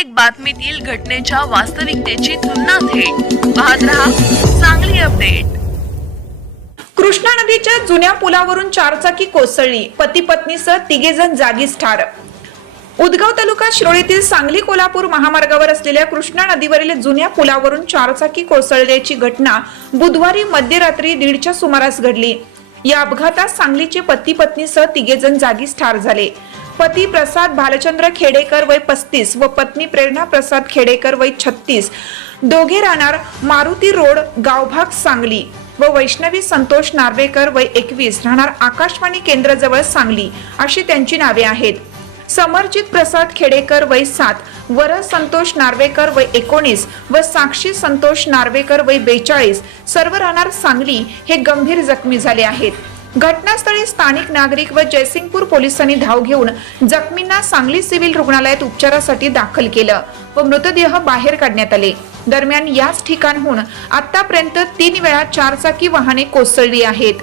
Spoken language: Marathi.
प्रत्येक बातमीतील घटनेच्या वास्तविकतेची तुलना थेट. पाहत रहा चांगली अपडेट. कृष्णा नदीच्या जुन्या पुलावरून चारचाकी कोसळली. पती पत्नीसह तिघे जण जागीच ठार. उदगाव तालुका शिरोळीतील सांगली कोल्हापूर महामार्गावर असलेल्या कृष्णा नदीवरील जुन्या पुलावरून चारचाकी कोसळल्याची घटना बुधवारी मध्यरात्री दीडच्या सुमारास घडली. या अपघातात सांगलीचे पती पत्नीसह तिघे जण जागीच ठार झाले. पती प्रसाद भालचंद्र खेडेकर वय पस्तीस व पत्नी प्रेरणा प्रसाद खेडेकर वय छत्तीस. दोघे राहणार मारुती रोड गावभाग सांगली व वैष्णवी संतोष नार्वेकर वय एकवीस. राहणार आकाशवाणी केंद्राजवळ सांगली अशी त्यांची नावे आहेत. समरजित प्रसाद खेडेकर वय सात वर संतोष नार्वेकर वय एकोणीस व साक्षी संतोष नार्वेकर वय बेचाळीस. सर्व राहणार सांगली हे गंभीर जखमी झाले आहेत. घटनास्थळी स्थानिक नागरिक व जयसिंगपूर पोलिसांनी धाव घेऊन जखमींना सांगली सिव्हिल रुग्णालयात उपचारासाठी दाखल केलं व मृतदेह बाहेर काढण्यात आले. दरम्यान याच ठिकाणहून आतापर्यंत तीन वेळा चारचाकी वाहने कोसळली आहेत.